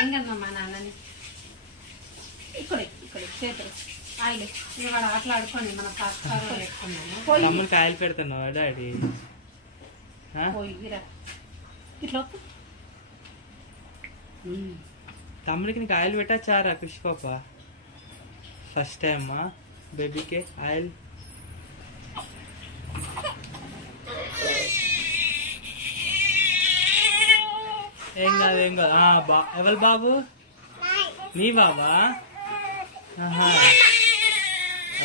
ఏం కదమ్మా నాన్నని ఇక్కడ చేతులు ఆయిల్ ఇవాళ అట్లా ఆడుకోండి మన పాస్కారం పెట్టుకున్నాను. తమ్ముడికి ఆయిల్ పెడుతున్నావా డాడీ? ఇట్లా తమ్ముడికి నీకు ఆయిల్ పెట్టచ్చారా కృషి పాప? ఫస్ట్ టైమా బేబీకి ఆయిల్? ఏం కాదు ఏం కాదు. ఎవరు బాబు? నీ బాబా?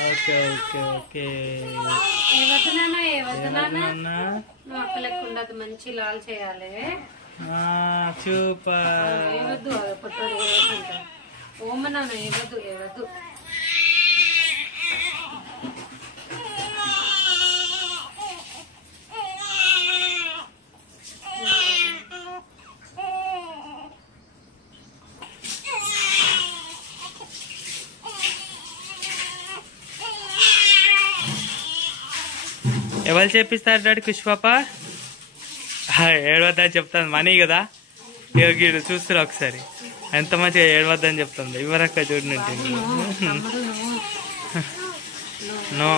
Okay okay okay. అక్క లెక్క ఉండదు, మంచి లాల్ చేయాలి. సూపర్. ఏవద్దు పొట్టోడు ఏవద్దు. ఓమ నాన్న ఏవద్దు ఏవద్దు. ఎవరు చేపిస్తారు డాడీ కృషి పాప? ఏడవద్దని చెప్తాను మనీ కదా. గీడు చూస్తురా ఒకసారి ఎంత మంచిగా ఏడవద్దని చెప్తుంది. ఇవరక్క చూడండి. No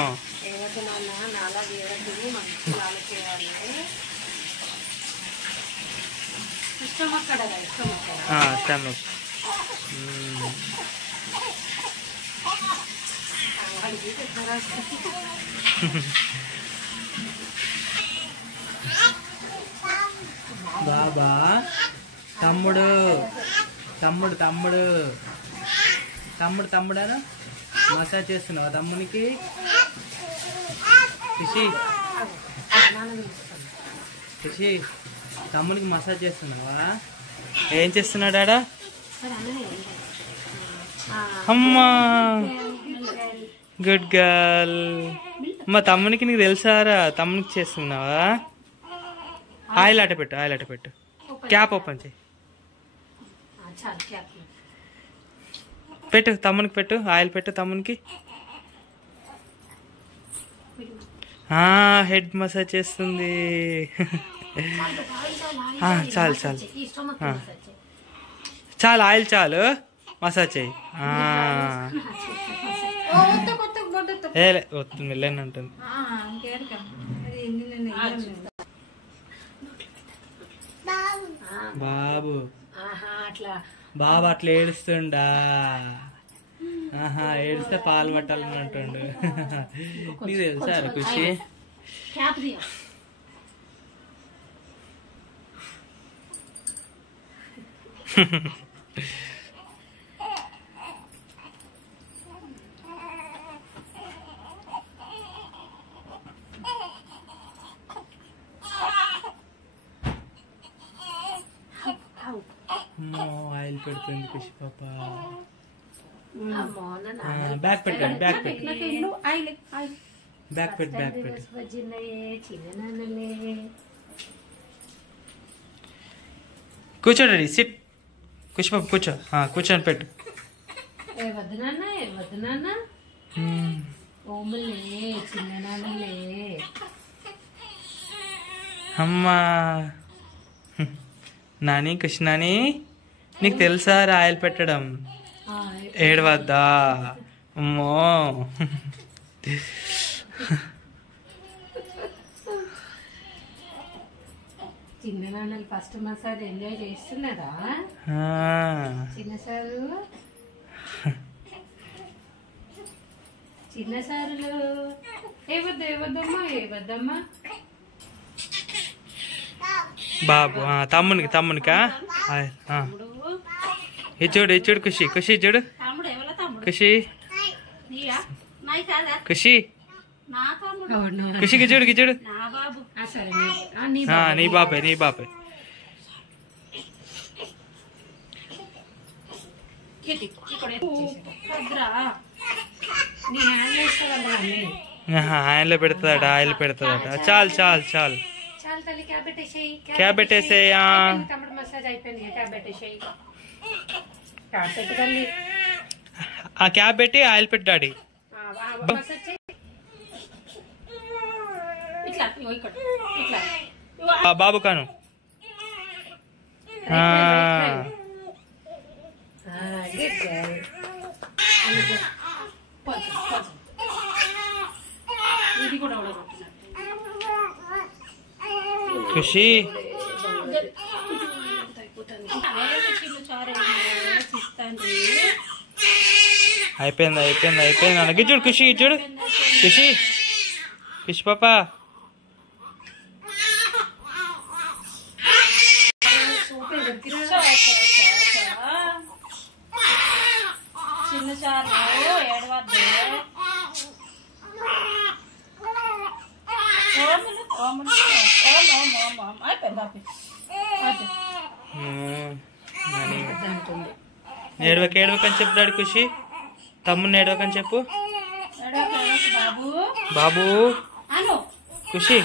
stomach. బాబా తమ్ముడు తమ్ముడు తమ్ముడు తమ్ముడు తమ్ముడను మసాజ్ చేస్తున్నావా తమ్మునికి? ఖుషి తమ్మునికి మసాజ్ చేస్తున్నావా? ఏం చేస్తున్నాడు ఆడ? అమ్మా గుడ్ గర్ల్. మా తమ్మునికి నీకు తెలుసారా? తమ్మునికి చేస్తున్నావా? ఆయిల్ అట పెట్టు, ఆయిల్ అట పెట్టు. క్యాప్ ఓపెన్ చేయి. పెట్టు తమ్మునికి పెట్టు, ఆయిల్ పెట్టు తమ్మునికి. హెడ్ మసాజ్ చేస్తుంది. చాలు చాలు చాలు ఆయిల్ చాలు, మసాజ్ చేయి. వస్తుంది వెళ్ళని అంటుంది బాబు. బాబు అట్లా ఏడుస్తుండా? ఏడిస్తే పాలు పట్టాలని అంటుండు. నీకు తెలుసా ఖుషి? ఆయిల్ పెడుతుంది ఖుషి పాప. బ్యాక్ పెట్టండి, బ్యాక్ పెట్టు, బ్యాక్ పెట్టు, బ్యాక్ పెట్టు. కూర్చోండి, సిట్. ఖుషి పాప కూర్చో, కూర్చొని పెట్టు. అమ్మా నాని, ఖుషి నాని నీకు తెలుసా ఆయిల్ పెట్టడం? ఏడవద్దా? అమ్మో చిన్న నాన్నలు ఫస్ట్ మసాజ్ ఎంజాయ్ చేస్తున్నారా? చిన్న సారులు ఏవద్దు ఏవద్దమ్మా ఏవద్దమ్మా. బాబు తమ్మునికి తమ్మునికా? ఇది చూడు, ఇది చూడు ఖుషి, ఖుషి చూడు, ఖుషి ఖుషి ఖుషికి చూడు, చూడు. నీ బాపే, నీ బాపే. ఆయనలో పెడతాడట, ఆయిల్ పెడతాడట. చాలు చాలు చాలు. క్యాబ్ పెట్టేసేయ్. మసాజ్ అయిపోయింది, క్యాబ్ పెట్టేసేయ్. క్యాబ్ పెట్టి ఆయిల్ పెట్టి డాడీ. బాబు కాను కొంచెం కొంచెం ఇది కూడా ఉడగొట్టినట్టు ఖుషి అయిపోయింది అయిపోయింది అయిపోయింది అలాగే చూడు ఖుషి చూడు ఖుషి ఖుషి పాప చిన్న చారు ఏడవద్దు ఏడవక ఏడవకని చెప్పు డాడీ ఖుషి తమ్ముని ఏడవకని చెప్పు బాబు బాబు అను ఖుషి